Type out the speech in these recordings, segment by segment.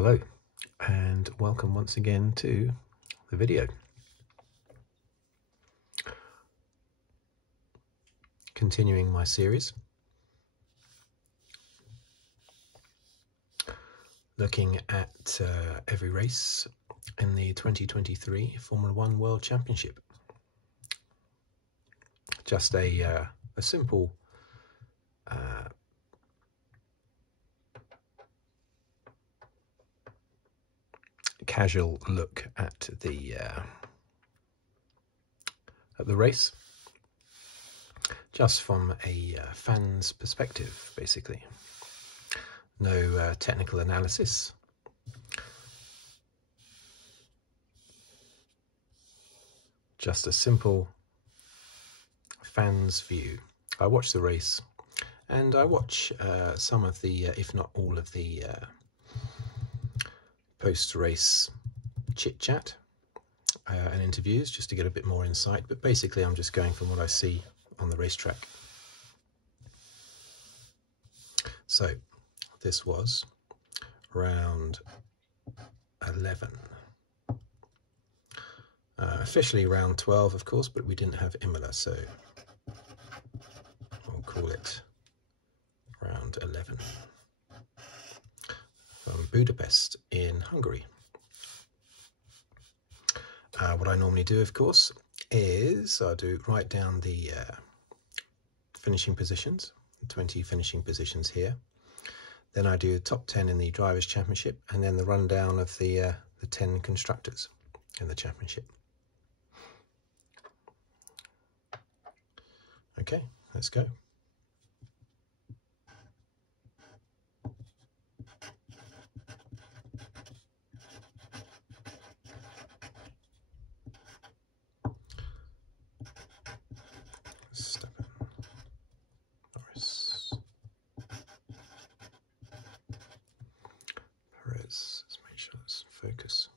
Hello and welcome once again to the video. Continuing my series, looking at every race in the 2023 Formula One World Championship. Just a simple casual look at the race, just from a fan's perspective, basically. No technical analysis. Just a simple fan's view. I watch the race, and I watch some of the, if not all of the post-race chit-chat and interviews, just to get a bit more insight. But basically I'm just going from what I see on the racetrack. So this was round 11. Officially round 12, of course, but we didn't have Imola, so we'll call it round 11. From Budapest in Hungary. What I normally do, of course, is I do write down the finishing positions, 20 finishing positions here. Then I do top 10 in the Drivers' Championship, and then the rundown of the 10 constructors in the championship. Okay, let's go. Verstappen, Norris, Perez. Let's make sure it's focus.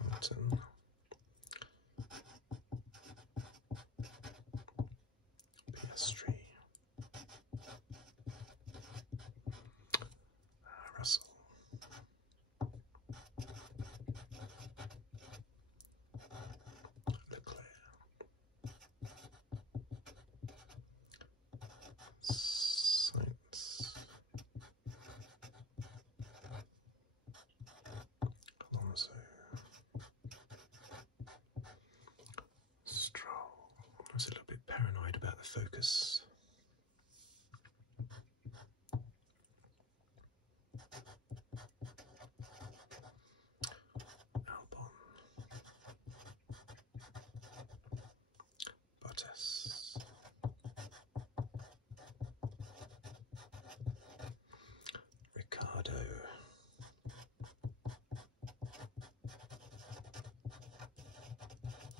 Hamilton, Piastri, Russell, Leclerc, Sainz, Alonso, Stroll. I was a little bit paranoid about the focus. Budapest, Ricardo,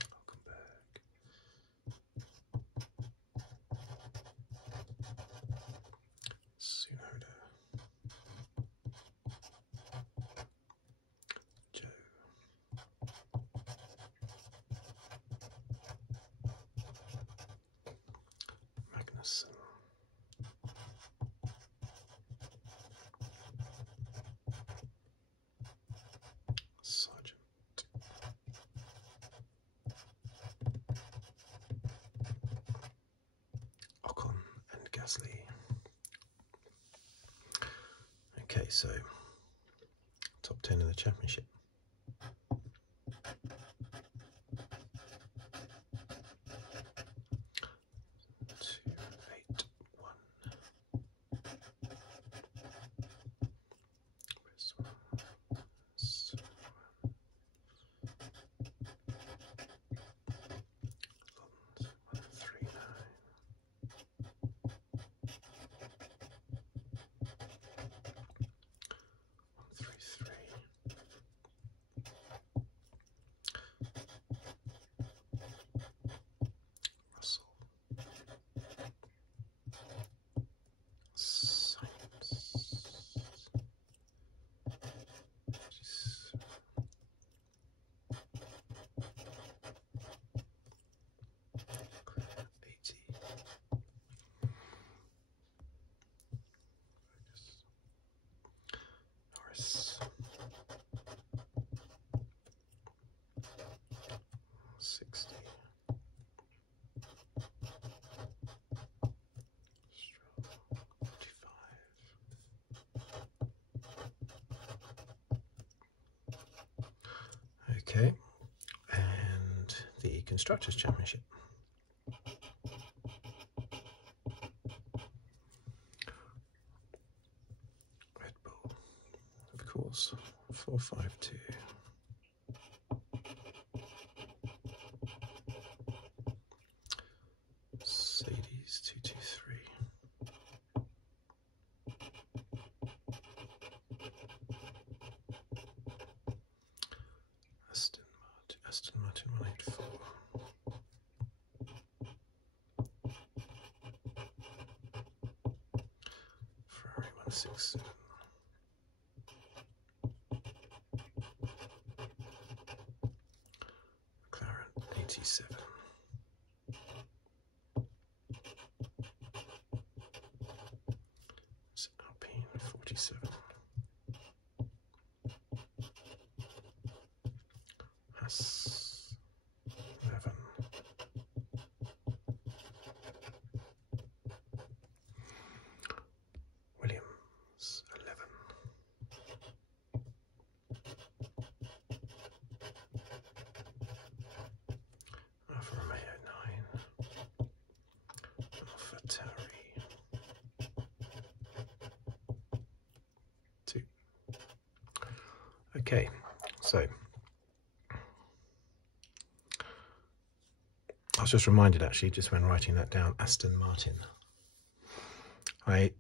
Hulkenberg, Tsunoda, Joe, Magnussen, Sargent, Ocon and Gasly. Okay, so top 10 in the championship. 60. Stroll, 45. Okay, and the Constructors' Championship. Redbull, of course, 452. Mercedes 223. Aston Martin 184. Ferrari 167. McLaren 87. Alpine 47. Haas 11. Williams 11. Alfa Romeo 9. AlphaTauri 2. Okay, so I was just reminded, actually, just when writing that down, Aston Martin. I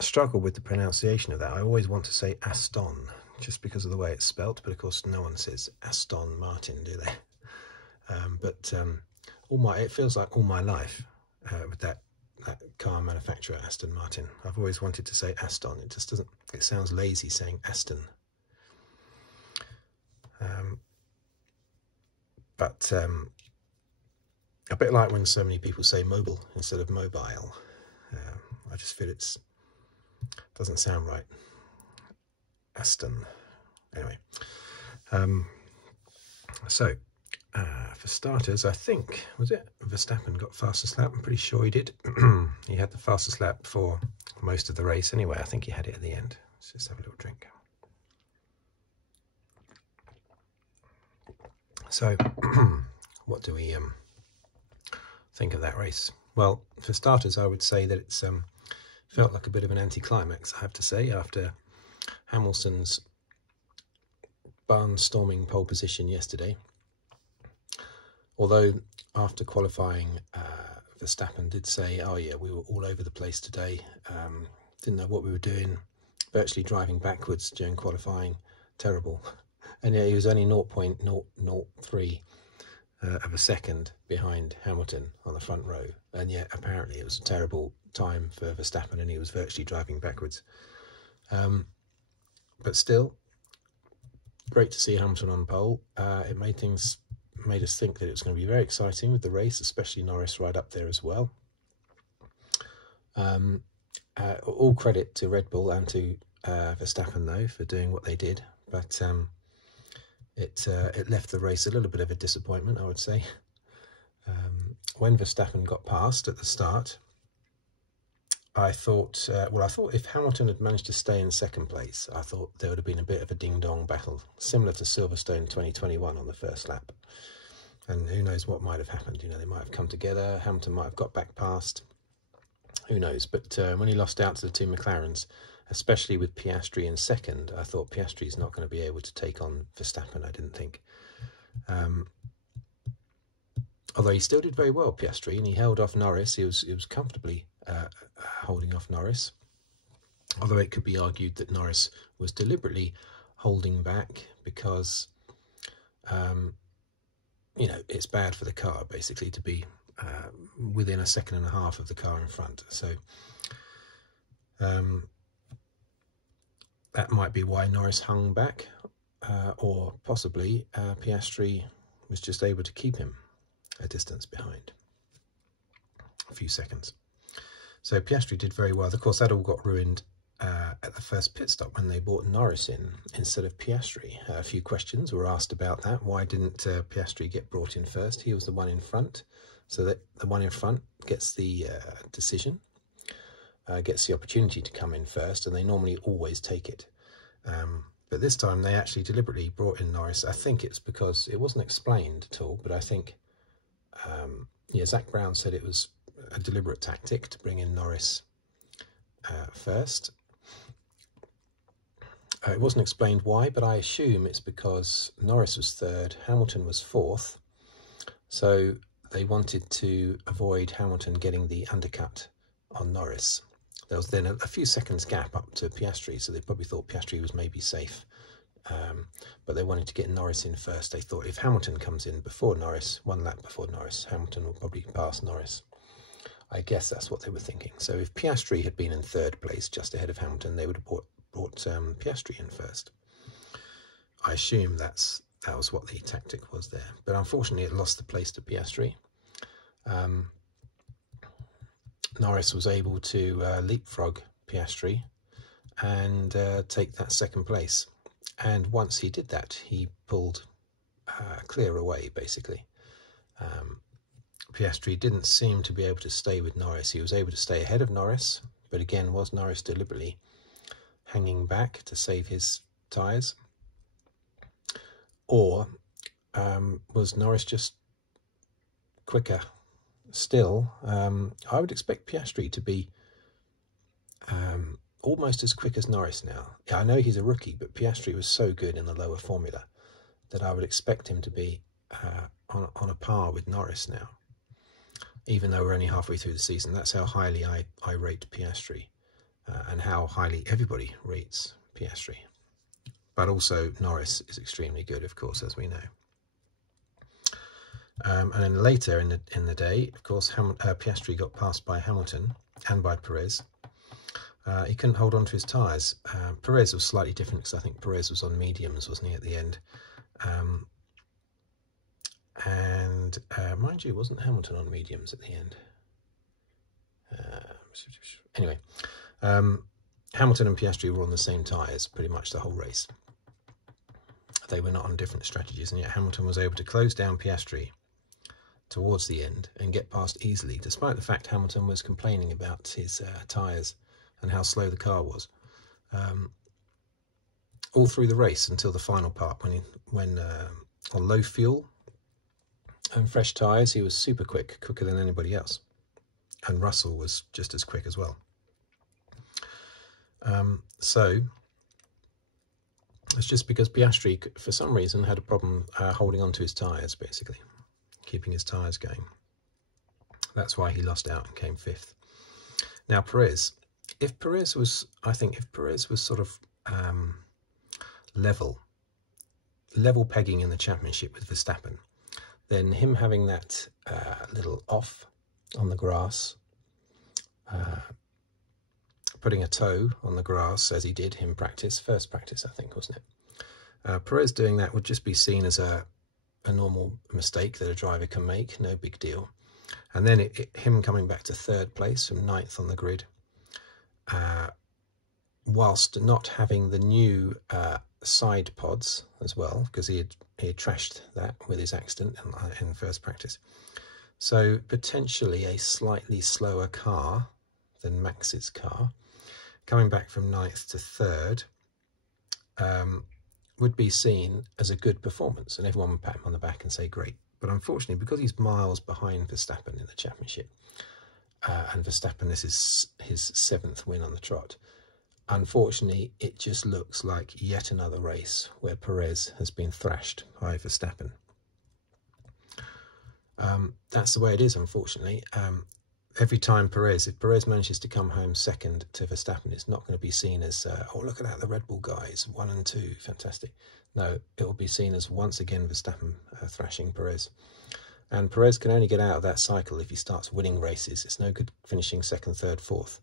struggle with the pronunciation of that. I always want to say Aston, just because of the way it's spelt, but of course no one says Aston Martin, do they? It feels like all my life with that car manufacturer, Aston Martin, I've always wanted to say Aston. It just doesn't, it sounds lazy saying Aston. A bit like when so many people say mobile instead of mobile. I just feel it doesn't sound right. Aston. Anyway, for starters, I think, was it Verstappen got fastest lap? I'm pretty sure he did. He had the fastest lap for most of the race anyway. I think he had it at the end. Let's just have a little drink. So, what do we think of that race? Well, for starters, I would say that it's felt like a bit of an anticlimax, I have to say, after Hamilton's barnstorming pole position yesterday. Although after qualifying, Verstappen did say, oh yeah, we were all over the place today, didn't know what we were doing, virtually driving backwards during qualifying, terrible. And yeah, he was only 0.003 of a second behind Hamilton on the front row, and yet apparently it was a terrible time for Verstappen and he was virtually driving backwards. But still, great to see Hamilton on pole. It made us think that it was going to be very exciting with the race, especially Norris right up there as well. All credit to Red Bull and to Verstappen though for doing what they did, but it left the race a little bit of a disappointment, I would say. When Verstappen got past at the start, I thought if Hamilton had managed to stay in second place, I thought there would have been a bit of a ding-dong battle, similar to Silverstone 2021 on the first lap. And who knows what might have happened. You know, they might have come together, Hamilton might have got back past, who knows. But when he lost out to the two McLarens, especially with Piastri in second, I thought Piastri's not going to be able to take on Verstappen, I didn't think. Although he still did very well, Piastri, and he held off Norris. He was comfortably holding off Norris. Although it could be argued that Norris was deliberately holding back because, you know, it's bad for the car, basically, to be within a second and a half of the car in front. So that might be why Norris hung back, or possibly Piastri was just able to keep him a distance behind, a few seconds. So Piastri did very well. Of course, that all got ruined at the first pit stop when they brought Norris in instead of Piastri. A few questions were asked about that. Why didn't Piastri get brought in first? He was the one in front, so that the one in front gets the decision, gets the opportunity to come in first, and they normally always take it. But this time they actually deliberately brought in Norris. I think it's because it wasn't explained at all, but I think, yeah, Zach Brown said it was a deliberate tactic to bring in Norris first. It wasn't explained why, but I assume it's because Norris was third, Hamilton was fourth, so they wanted to avoid Hamilton getting the undercut on Norris. There was then a few seconds gap up to Piastri, so they probably thought Piastri was maybe safe, but they wanted to get Norris in first. They thought if Hamilton comes in before Norris, 1 lap before Norris, Hamilton will probably pass Norris. I guess that's what they were thinking. So if Piastri had been in third place, just ahead of Hamilton, they would have brought Piastri in first. I assume that was what the tactic was there. But unfortunately, it lost the place to Piastri. Norris was able to leapfrog Piastri and take that second place. And once he did that, he pulled clear away, basically. Piastri didn't seem to be able to stay with Norris. He was able to stay ahead of Norris, but again, was Norris deliberately hanging back to save his tyres? Or was Norris just quicker still? I would expect Piastri to be almost as quick as Norris now. Yeah, I know he's a rookie, but Piastri was so good in the lower formula that I would expect him to be on a par with Norris now. Even though we're only halfway through the season, that's how highly I rate Piastri, and how highly everybody rates Piastri. But also Norris is extremely good, of course, as we know. And then later in the day, of course, Piastri got passed by Hamilton and by Perez. He couldn't hold on to his tyres. Perez was slightly different because I think Perez was on mediums, wasn't he, at the end? And mind you, wasn't Hamilton on mediums at the end? Anyway, Hamilton and Piastri were on the same tyres pretty much the whole race. They were not on different strategies, and yet Hamilton was able to close down Piastri towards the end and get past easily, despite the fact Hamilton was complaining about his tyres and how slow the car was. All through the race until the final part, when on low fuel and fresh tyres, he was super quicker than anybody else. And Russell was just as quick as well. So it's just because Piastri, for some reason, had a problem holding on to his tyres, basically, keeping his tyres going. That's why he lost out and came 5th. Now, Perez, I think if Perez was sort of level pegging in the championship with Verstappen, then him having that little off on the grass, putting a toe on the grass as he did in practice, first practice I think, wasn't it? Perez doing that would just be seen as a normal mistake that a driver can make, no big deal. And then him coming back to 3rd place from 9th on the grid, whilst not having the new side pods as well, because he had trashed that with his accident in first practice. So potentially a slightly slower car than Max's car, coming back from 9th to 3rd, would be seen as a good performance, and everyone would pat him on the back and say great. But unfortunately, because he's miles behind Verstappen in the championship, and Verstappen, this is his 7th win on the trot, unfortunately, it just looks like yet another race where Perez has been thrashed by Verstappen. That's the way it is, unfortunately. Every time if Perez manages to come home 2nd to Verstappen, it's not going to be seen as, oh, look at that, the Red Bull guys, 1 and 2, fantastic. No, it will be seen as, once again, Verstappen thrashing Perez. And Perez can only get out of that cycle if he starts winning races. It's no good finishing 2nd, 3rd, 4th.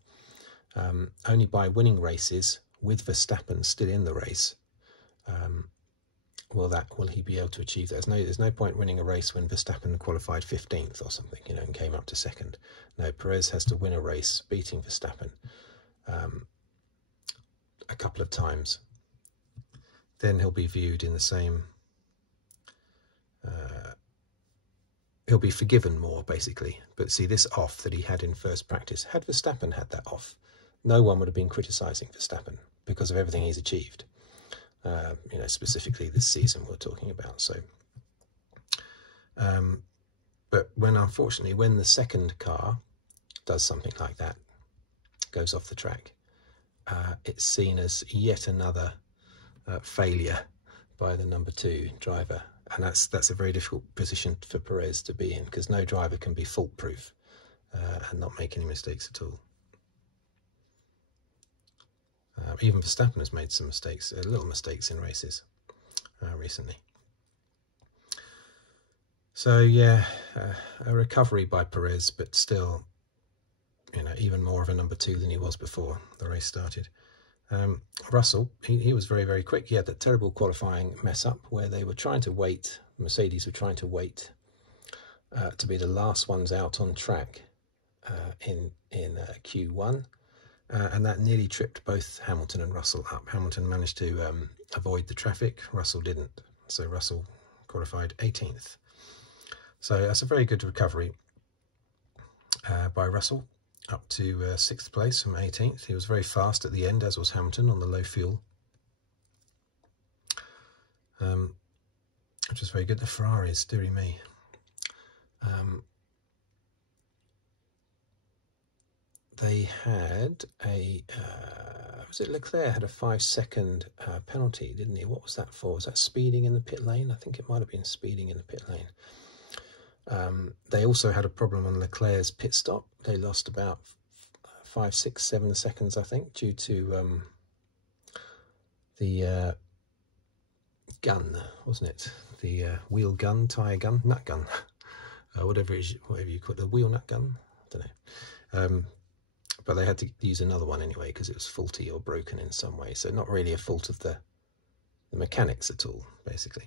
Only by winning races with Verstappen still in the race will he be able to achieve that. There's no point winning a race when Verstappen qualified 15th or something, and came up to 2nd. No, Perez has to win a race beating Verstappen a couple of times, then he'll be viewed in the same, he'll be forgiven more, basically. But see, this off that he had in first practice, had Verstappen had that off, no one would have been criticising Verstappen because of everything he's achieved. You know, specifically this season we're talking about. So, but unfortunately, when the second car does something like that, goes off the track, it's seen as yet another failure by the number 2 driver, and that's a very difficult position for Perez to be in, because no driver can be fault-proof and not make any mistakes at all. Even Verstappen has made some mistakes, little mistakes in races recently. So yeah, a recovery by Perez, but still, you know, even more of a number 2 than he was before the race started. Russell, he was very, very quick. He had that terrible qualifying mess up where they were trying to wait, Mercedes were trying to wait to be the last ones out on track in Q1. And that nearly tripped both Hamilton and Russell up. Hamilton managed to avoid the traffic, Russell didn't. So Russell qualified 18th. So that's a very good recovery by Russell, up to 6th place from 18th. He was very fast at the end, as was Hamilton, on the low fuel, which was very good. The Ferraris, dearie me. They had a, was it Leclerc had a 5-second penalty, didn't he? What was that for? Was that speeding in the pit lane? I think it might have been speeding in the pit lane. They also had a problem on Leclerc's pit stop. They lost about 5, 6, 7 seconds, I think, due to the gun, wasn't it? The wheel gun, tyre gun, nut gun, whatever you call it, the wheel nut gun. I don't know. But they had to use another one anyway because it was faulty or broken in some way. So not really a fault of the mechanics at all, basically.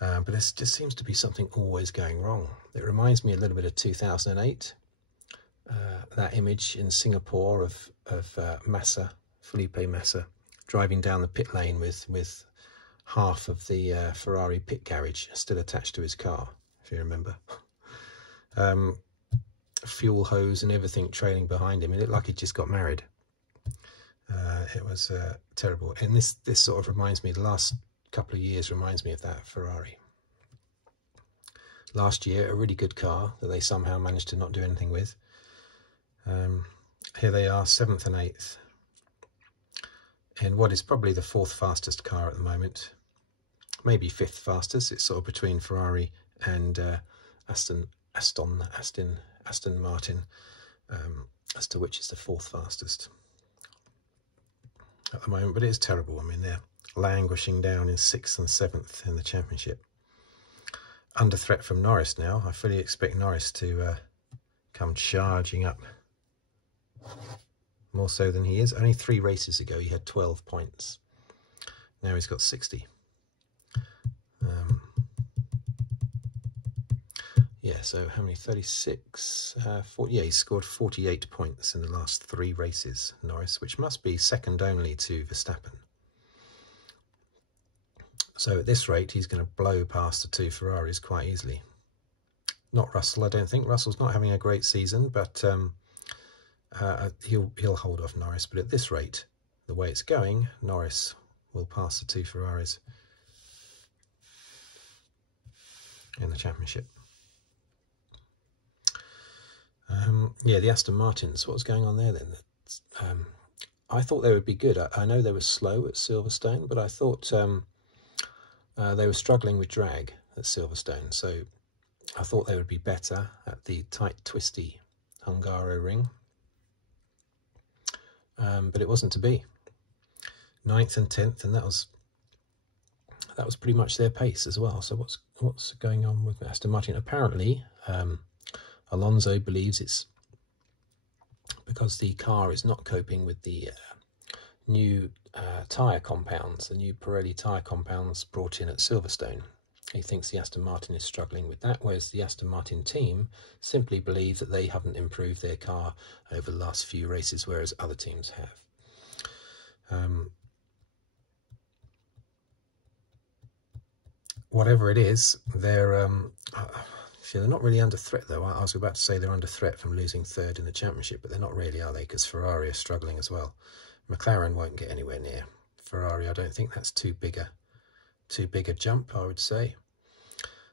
But there just seems to be something always going wrong. It reminds me a little bit of 2008, that image in Singapore of Massa, Felipe Massa, driving down the pit lane with half of the Ferrari pit garage still attached to his car, if you remember. Fuel hose and everything trailing behind him. It looked like he just got married. It was terrible. And this sort of reminds me, the last couple of years reminds me of that Ferrari. Last year, a really good car that they somehow managed to not do anything with. Here they are, 7th and 8th. In what is probably the 4th fastest car at the moment. Maybe 5th fastest. It's sort of between Ferrari and Aston Martin, as to which is the 4th fastest at the moment. But it is terrible. I mean, they're languishing down in 6th and 7th in the championship. Under threat from Norris now. I fully expect Norris to come charging up. More so than he is. Only 3 races ago he had 12 points. Now he's got 60. Yeah, so how many? 36? 40, yeah, he scored 48 points in the last 3 races, Norris, which must be second only to Verstappen. So at this rate, he's going to blow past the 2 Ferraris quite easily. Not Russell, I don't think. Russell's not having a great season, but he'll hold off Norris. But at this rate, the way it's going, Norris will pass the 2 Ferraris in the championship. Yeah, the Aston Martins, what's going on there then? I thought they would be good. I know they were slow at Silverstone, but I thought they were struggling with drag at Silverstone. So I thought they would be better at the tight, twisty Hungaroring. But it wasn't to be. 9th and 10th, and that was pretty much their pace as well. So what's going on with Aston Martin? Apparently, Alonso believes it's because the car is not coping with the new tyre compounds, the new Pirelli tyre compounds brought in at Silverstone. He thinks the Aston Martin is struggling with that, whereas the Aston Martin team simply believe that they haven't improved their car over the last few races, whereas other teams have. Whatever it is, they're not really under threat, though. I was about to say they're under threat from losing third in the championship, but they're not really, are they? Because Ferrari are struggling as well. McLaren won't get anywhere near Ferrari. I don't think that's too big a jump, I would say.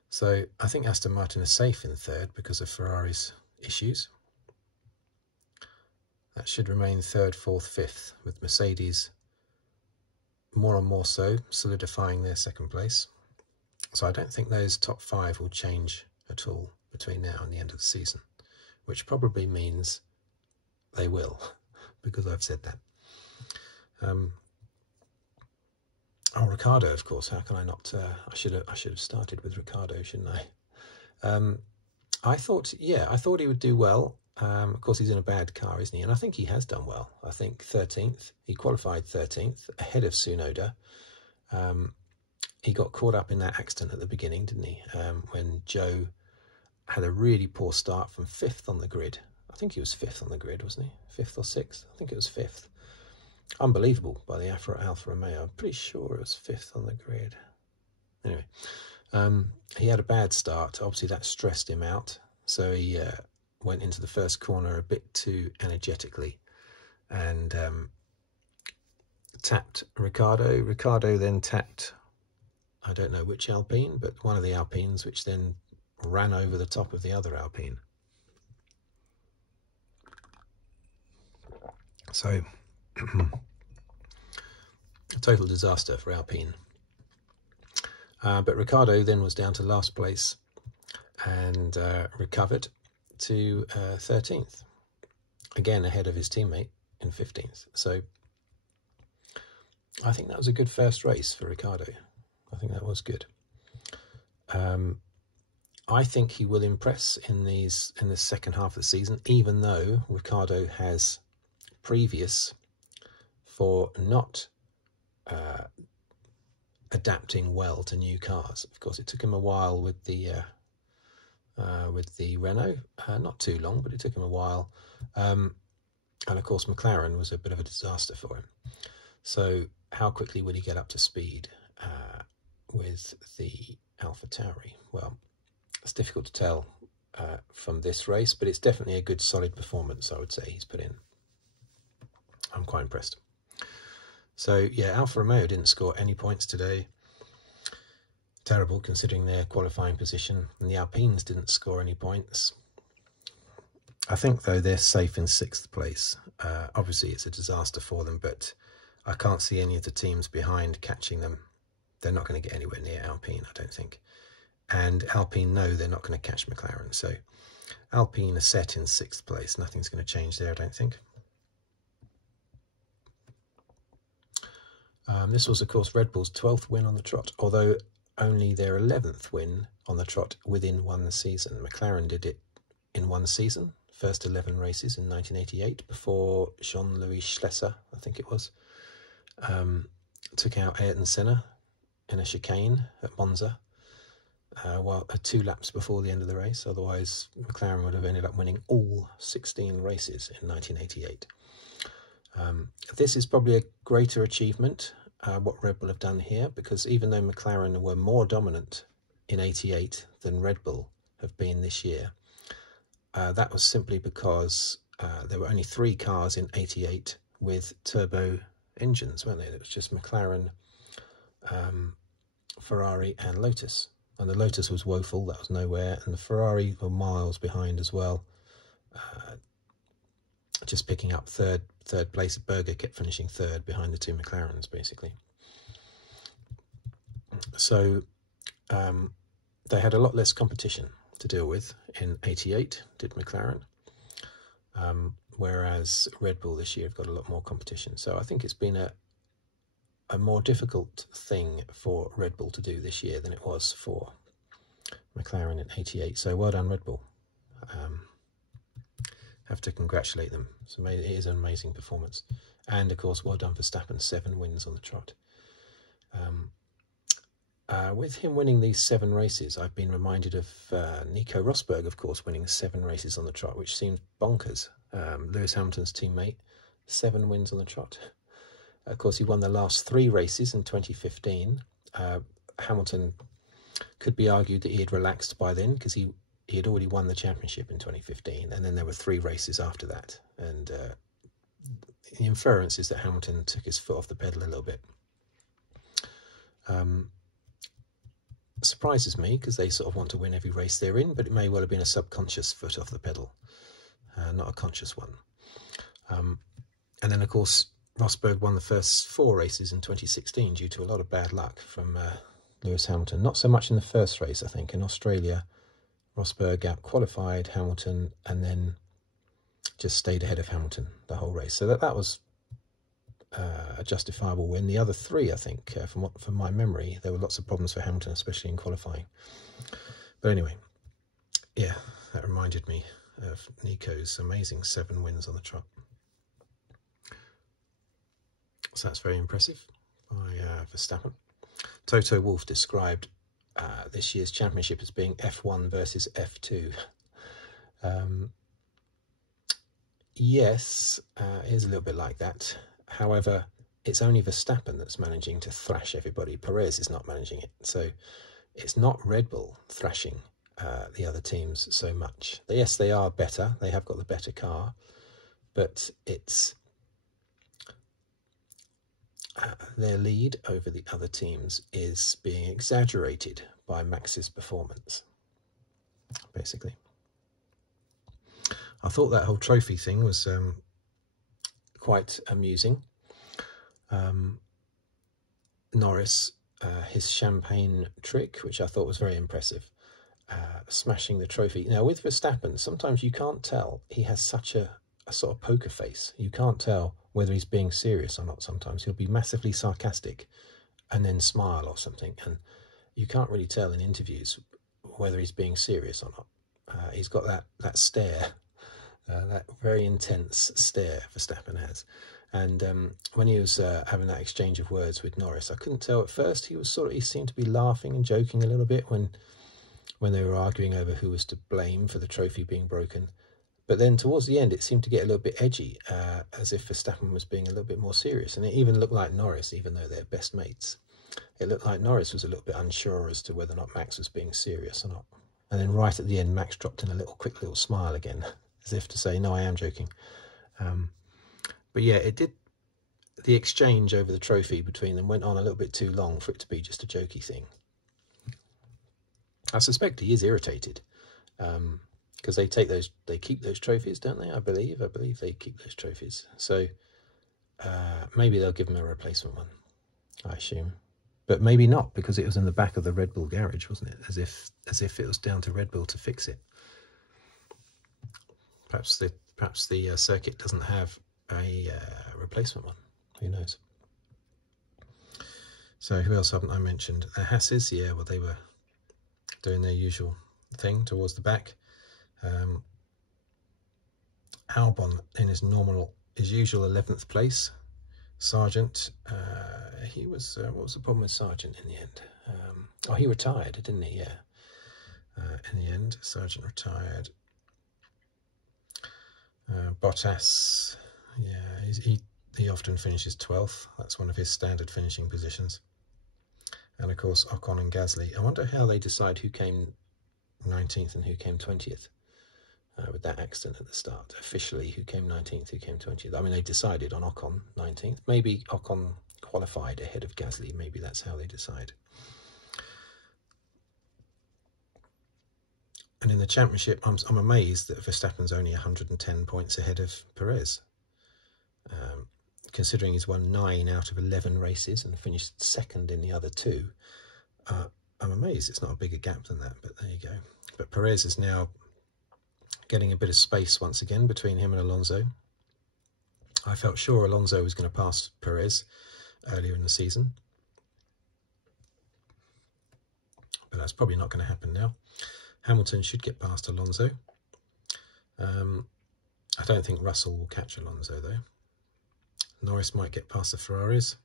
So I think Aston Martin is safe in third because of Ferrari's issues. That should remain third, fourth, fifth, with Mercedes more and more so solidifying their second place. So I don't think those top five will change at all between now and the end of the season, which probably means they will, because I've said that. Oh, Ricciardo, of course. How can I not? I should have started with Ricciardo, shouldn't I? I thought he would do well. Of course, he's in a bad car, isn't he? And I think he has done well. I think 13th. He qualified 13th, ahead of Tsunoda. He got caught up in that accident at the beginning, didn't he? When Joe had a really poor start from 5th on the grid. I think he was 5th on the grid, wasn't he? 5th or 6th? I think it was 5th. Unbelievable by the Alfa Romeo. I'm pretty sure it was 5th on the grid. Anyway, he had a bad start. Obviously, that stressed him out. So he went into the first corner a bit too energetically and tapped Ricciardo. Ricciardo then tapped, I don't know which Alpine, but one of the Alpines, which then ran over the top of the other Alpine. So, a total disaster for Alpine. But Ricciardo then was down to last place and recovered to 13th. Again, ahead of his teammate in 15th. So, I think that was a good first race for Ricciardo. I think that was good. I think he will impress in the second half of the season, even though Ricciardo has previous for not adapting well to new cars. Of course, it took him a while with the Renault, not too long, but it took him a while. And of course, McLaren was a bit of a disaster for him. So, how quickly would he get up to speed with the AlphaTauri? Well, it's difficult to tell from this race, but it's definitely a good, solid performance, I would say, he's put in. I'm quite impressed. So, yeah, Alfa Romeo didn't score any points today. Terrible, considering their qualifying position. And the Alpines didn't score any points. I think, though, they're safe in 6th place. Obviously, it's a disaster for them, but I can't see any of the teams behind catching them. They're not going to get anywhere near Alpine, I don't think. And Alpine know they're not going to catch McLaren. So Alpine are set in 6th place. Nothing's going to change there, I don't think. This was, of course, Red Bull's 12th win on the trot, although only their 11th win on the trot within one season. McLaren did it in one season, first 11 races in 1988, before Jean-Louis Schlesser, I think it was, took out Ayrton Senna in a chicane at Monza, well, 2 laps before the end of the race. Otherwise, McLaren would have ended up winning all 16 races in 1988. This is probably a greater achievement, what Red Bull have done here, because even though McLaren were more dominant in 88 than Red Bull have been this year, that was simply because there were only 3 cars in 88 with turbo engines, weren't there? It was just McLaren, Ferrari and Lotus. And the Lotus was woeful, that was nowhere, and the Ferrari were miles behind as well. Just picking up third place. Berger kept finishing 3rd behind the 2 McLarens, basically. So they had a lot less competition to deal with in 88, did McLaren, whereas Red Bull this year have got a lot more competition. So I think it's been a more difficult thing for Red Bull to do this year than it was for McLaren in 88. So well done, Red Bull. Have to congratulate them. It is an amazing performance. And, of course, well done for Verstappen, 7 wins on the trot. With him winning these 7 races, I've been reminded of Nico Rosberg, of course, winning 7 races on the trot, which seems bonkers. Lewis Hamilton's teammate, 7 wins on the trot. Of course, he won the last 3 races in 2015. Hamilton could be argued that he had relaxed by then, because he had already won the championship in 2015, and then there were 3 races after that. And the inference is that Hamilton took his foot off the pedal a little bit. Surprises me, because they sort of want to win every race they're in, but it may well have been a subconscious foot off the pedal, not a conscious one. And then, of course, Rosberg won the first 4 races in 2016 due to a lot of bad luck from Lewis Hamilton. Not so much in the first race, I think. In Australia, Rosberg out-qualified Hamilton and then just stayed ahead of Hamilton the whole race. So that was a justifiable win. The other 3, I think, from my memory, there were lots of problems for Hamilton, especially in qualifying. But anyway, yeah, that reminded me of Nico's amazing 7 wins on the trot. So that's very impressive by Verstappen. Toto Wolff described this year's championship as being F1 versus F2. Yes, it is a little bit like that. However, it's only Verstappen that's managing to thrash everybody. Perez is not managing it. So it's not Red Bull thrashing the other teams so much. Yes, they are better. They have got the better car. But it's their lead over the other teams is being exaggerated by Max's performance, basically. I thought that whole trophy thing was quite amusing. Norris, his champagne trick, which I thought was very impressive, smashing the trophy. Now, with Verstappen, sometimes you can't tell. He has such a sort of poker face. You can't tell whether he's being serious or not. Sometimes he'll be massively sarcastic and then smile or something, and you can't really tell in interviews whether he's being serious or not. He's got that stare, that very intense stare Verstappen has. And when he was having that exchange of words with Norris, I couldn't tell at first. He seemed to be laughing and joking a little bit when they were arguing over who was to blame for the trophy being broken. But then towards the end, it seemed to get a little bit edgy, as if Verstappen was being a little bit more serious. And it even looked like Norris, even though they're best mates, it looked like Norris was a little bit unsure as to whether or not Max was being serious or not. And then right at the end, Max dropped in a quick little smile again, as if to say, no, I am joking. But yeah, it did. The exchange over the trophy between them went on a little bit too long for it to be just a jokey thing. I suspect he is irritated, because they keep those trophies, don't they? I believe they keep those trophies. So maybe they'll give him a replacement one, I assume, but maybe not, because it was in the back of the Red Bull garage, wasn't it? As if it was down to Red Bull to fix it. Perhaps the circuit doesn't have a replacement one. Who knows? So who else haven't I mentioned? The Hasses, yeah, well, they were doing their usual thing towards the back. Albon in his usual 11th place. Sargent, he was, what was the problem with Sargent in the end? Oh, he retired, didn't he? Yeah. In the end, Sargent retired. Bottas, yeah, he often finishes 12th. That's one of his standard finishing positions. And of course, Ocon and Gasly. I wonder how they decide who came 19th and who came 20th with that accident at the start. Officially, who came 19th, who came 20th. I mean, they decided on Ocon 19th. Maybe Ocon qualified ahead of Gasly. Maybe that's how they decide. And in the championship, I'm amazed that Verstappen's only 110 points ahead of Perez. Considering he's won 9 out of 11 races and finished second in the other 2, I'm amazed it's not a bigger gap than that, but there you go. But Perez is now getting a bit of space once again between him and Alonso. I felt sure Alonso was going to pass Perez earlier in the season, but that's probably not going to happen now. Hamilton should get past Alonso. I don't think Russell will catch Alonso though. Norris might get past the Ferraris.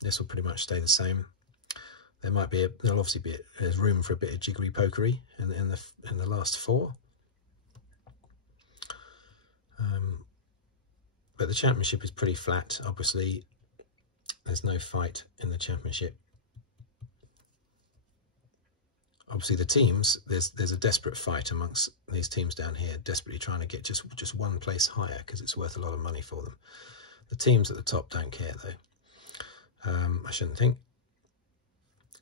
This will pretty much stay the same. There'll obviously be there's room for a bit of jiggery pokery in the last 4. But the championship is pretty flat. Obviously, there's no fight in the championship. Obviously, the teams, there's a desperate fight amongst these teams down here, desperately trying to get just one place higher because it's worth a lot of money for them. The teams at the top don't care, though. I shouldn't think.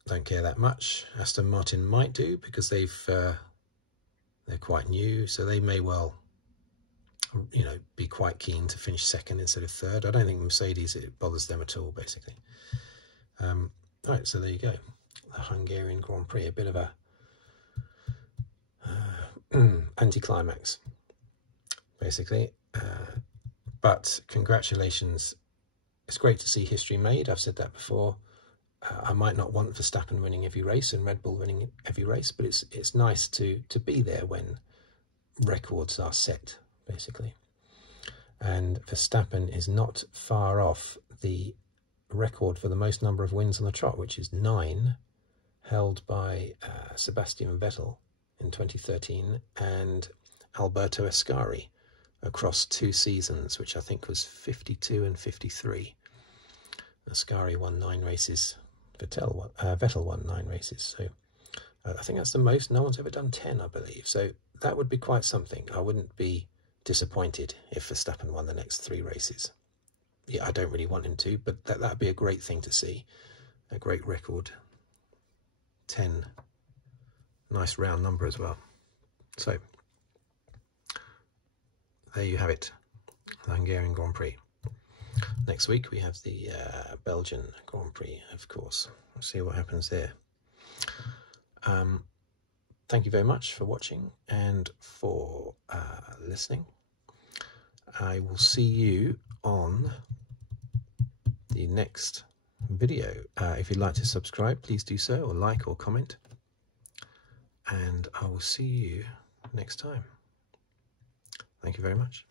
Don't care that much. Aston Martin might do because they're quite new, so they may well, you know, be quite keen to finish second instead of third. I don't think Mercedes, it bothers them at all, basically. Right, so there you go. The Hungarian Grand Prix, a bit of a anticlimax, basically. But congratulations. It's great to see history made. I've said that before. I might not want Verstappen winning every race and Red Bull winning every race, but it's nice to be there when records are set, basically. And Verstappen is not far off the record for the most number of wins on the trot, which is 9, held by Sebastian Vettel in 2013 and Alberto Ascari across 2 seasons, which I think was 52 and 53. Ascari won 9 races. Vettel won 9 races, so I think that's the most. No one's ever done 10, I believe, so that would be quite something. I wouldn't be disappointed if Verstappen won the next 3 races. Yeah, I don't really want him to, but that'd be a great thing to see, a great record. 10, nice round number as well. So there you have it, the Hungarian Grand Prix. Next week we have the Belgian Grand Prix, of course. We'll see what happens there. Thank you very much for watching and for listening. I will see you on the next video. If you'd like to subscribe, please do so, or like or comment. And I will see you next time. Thank you very much.